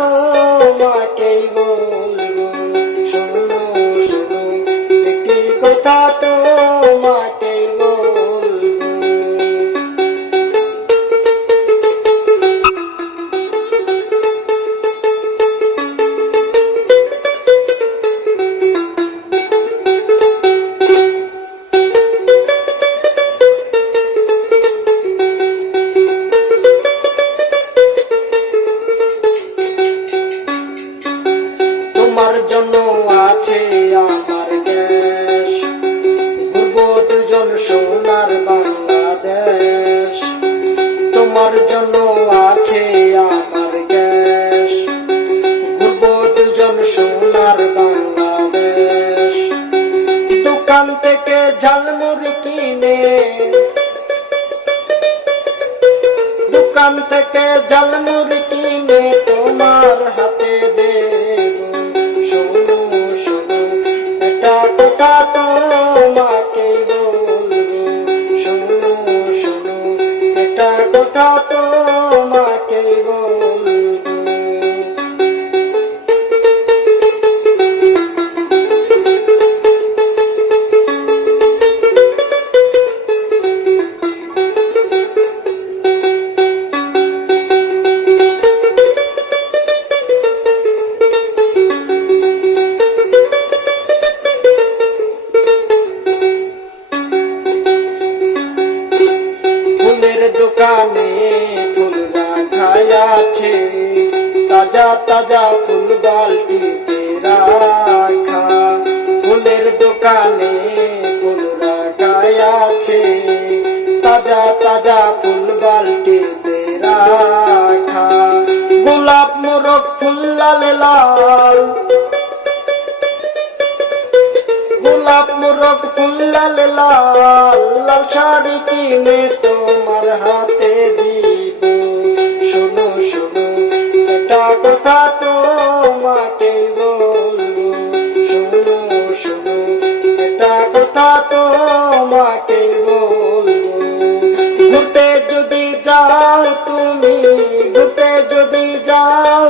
তোমাকেই বলবো, শোনো শোনো একটি কথা তোমাকেই বলবো। তোমার জন্য আছে আমার দেশ, ঘুরবো দুজন সোনার বাংলাদেশ। তোমার জন্য আছে আমার দেশ, ঘুরবো দুজন সোনার বাংলাদেশ। দোকান থেকে ঝালমুড়ি কিনে, দোকান থেকে ঝালমুড়ি কিনে তোমার হাতে দেব। শোনো শোনো একটা কথা তোমাকেই বলবো, শোনো শোনো একটা কথা তোমাকেই বলবো। ফুলের দোকানে ফুল রাখা আছে, তাজা তাজা ফুল বালতিতে রাখা। ফুলের দোকানে ফুল রাখা আছে, তাজা তাজা ফুল বালতিতে রাখা। গোলাপ মোরগ ফুল লাল লাল, গোলাপ মোরগ ফুল লাল লাল, লাল শাড়ি কিনে তোমার হাতে দিব। শোনো শোনো একটা কথা তোমাকেই বলবো, শোনো শোনো একটা কথা তোমাকেই বলবো। ঘুরতে যদি যাও তুমি, ঘুরতে যদি যাও